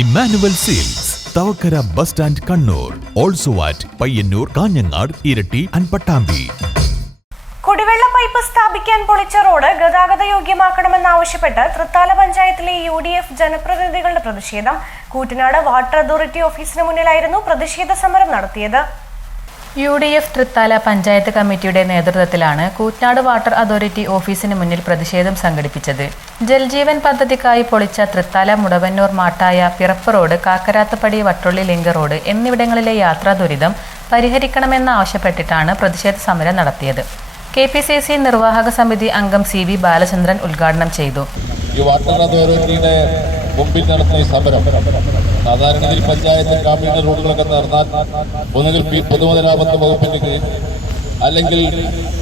Emmanuel seals, Thavakkara bus stand, Kannur. Also at Payyanur, Kanhangad, ഇരട്ടി and Pattambi. കുടിവെള്ള pipe സ്ഥാപിക്കാൻ പൊളിച്ച റോഡ് ഗതാഗത യോഗ്യമാക്കണമെന്നാവശ്യപ്പെട്ട് തൃത്താല പഞ്ചായത്തിലെ UDF ജനപ്രതിനിധികളുടെ പ്രതിഷേധം. കൂറ്റനാട് വാട്ടർ അതോറിറ്റി ഓഫീസിന് മുന്നിലായിരുന്നു പ്രതിഷേധ സമരം നടത്തിയത്. UDF തൃത്താല പഞ്ചായത്ത് കമ്മിറ്റിയുടെ നേതൃത്വത്തിലാണ് കൂറ്റനാട് വാട്ടർ അതോറിറ്റി ഓഫീസിന് മുന്നിൽ പ്രതിഷേധം സംഘടിപ്പിച്ചത്. ജൽജീവൻ പദ്ധതിക്കായി പൊളിച്ച Thrithala Mudavannur Mattaya Pirappu road, Kakkarathupadi Vattulli link road എന്നിവിടങ്ങളിലെ യാത്രാ ദുരിതം പരിഹരിക്കണമെന്നാവശ്യപ്പെട്ടിട്ടാണ് പ്രതിഷേധ സമരം നടത്തിയത്. KPCC നിർവാഹക സമിതി അംഗം CV ബാലചന്ദ്രൻ ഉദ്ഘാടനം ചെയ്തു. ഈ വാട്ടർ അതോറിറ്റിയുടെ മുമ്പിൽ നടത്തുന്ന ഈ സമരം സാധാരണഗതിയിൽ പഞ്ചായത്ത് ഗ്രാമീണ റോഡുകളൊക്കെ നടന്നാൽ ഒന്നുകിൽ പൊതുമരാമത്ത് വകുപ്പിന്റെ കീഴിൽ അല്ലെങ്കിൽ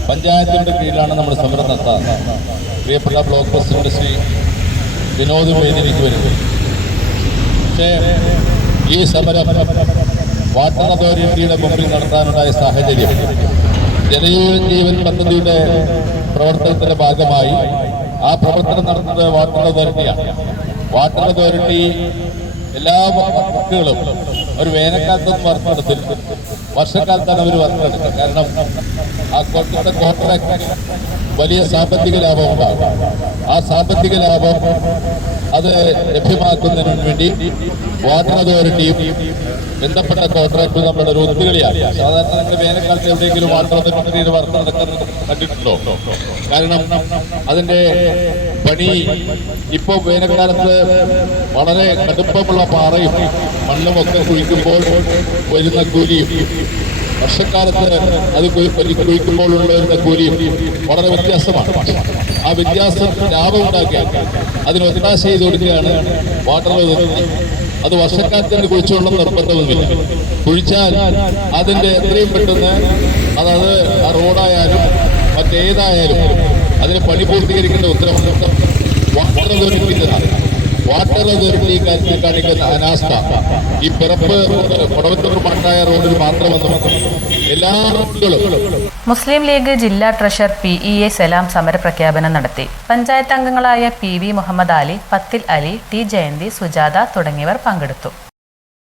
പഞ്ചായത്തിന്റെ കീഴിലാണ് നമ്മൾ സമരം നടത്താറ്. പ്രിയപ്പെട്ട ബ്ലോക്ക് പ്രസിഡന്റ് ശ്രീ വിനോദ് വേദിയിലേക്ക് വരുന്നത്. പക്ഷേ ഈ സമരം വാട്ടർ അതോറിറ്റിയുടെ മുമ്പിൽ നടത്താനുണ്ടായ സാഹചര്യം ജലജീവൻ പദ്ധതിയുടെ പ്രവർത്തനത്തിന്റെ ഭാഗമായി ആ പ്രവർത്തനം നടത്തുന്നത് വാട്ടർ അതോറിറ്റിയാണ്. വാട്ടർ അതോറിറ്റി എല്ലാ വർക്കുകളും ഒരു വേനൽക്കാലത്തൊന്നും വർക്ക് നടത്തില്ല, വർഷക്കാലത്താണ് അവർ വർക്ക് നടത്തുന്നത്. കാരണം ആ കോൺട്രാക്ട് വലിയ സാമ്പത്തിക ലാഭം ഉണ്ടാകും. ആ സാമ്പത്തിക ലാഭം അത് ലഭ്യമാക്കുന്നതിന് വേണ്ടി വാട്ടർ അതോറിറ്റിയും ബന്ധപ്പെട്ട കോൺട്രാക്ട് നമ്മുടെ ഒരു ഒത്തുകളിയാണ്. സാധാരണ നിങ്ങൾ വേനൽക്കാലത്ത് എവിടെയെങ്കിലും വാട്ടർ അതോറിറ്റിയുടെ വർക്ക് നടക്കുന്നത് കണ്ടിട്ടുണ്ടോ? കാരണം അതിന്റെ പണി ഇപ്പോൾ വേനൽക്കാലത്ത് വളരെ കടുപ്പമുള്ള പാറയും മണ്ണുമൊക്കെ കുഴിക്കുമ്പോൾ വരുന്ന കൂലിയും വർഷക്കാലത്ത് അത് കുഴിക്കുമ്പോഴുള്ള വരുന്ന കൂലിയും വളരെ വ്യത്യാസമാണ്. ആ വ്യത്യാസം ലാഭം ഉണ്ടാക്കിയാൽ അതിന് ഒത്താശ ചെയ്ത് കൊടുക്കുകയാണ് വാട്ടർ അതോറിറ്റി. അത് വർഷക്കാലത്തിന് കുഴിച്ചുകൊള്ളും നിർബന്ധമൊന്നുമില്ല. കുഴിച്ചാൽ അതിന്റെ എത്രയും പെട്ടെന്ന് അതായത് ആ റോഡായാലും മറ്റേതായാലും അതിന് പണി പൂർത്തീകരിക്കേണ്ട ഉത്തരവാദിത്വം വാട്ടർ അതോറിറ്റിക്കാണ്. വാട്ടർ അതോറിറ്റി കാര്യത്തിൽ കാണിക്കുന്ന അനാസ്ഥ ഈ പിറപ്പ് മുടവന്നൂർ മാട്ടായ റോഡിൽ മാത്രമെന്നും എല്ലാ റോഡുകളും. മുസ്ലിം ലീഗ് ജില്ലാ ട്രഷറർ PEA സലാം സമരപ്രഖ്യാപനം നടത്തി. പഞ്ചായത്ത് അംഗങ്ങളായ PV മുഹമ്മദ് അലി, പത്തിൽ അലി, T ജയന്തി, സുജാത തുടങ്ങിയവർ പങ്കെടുത്തു.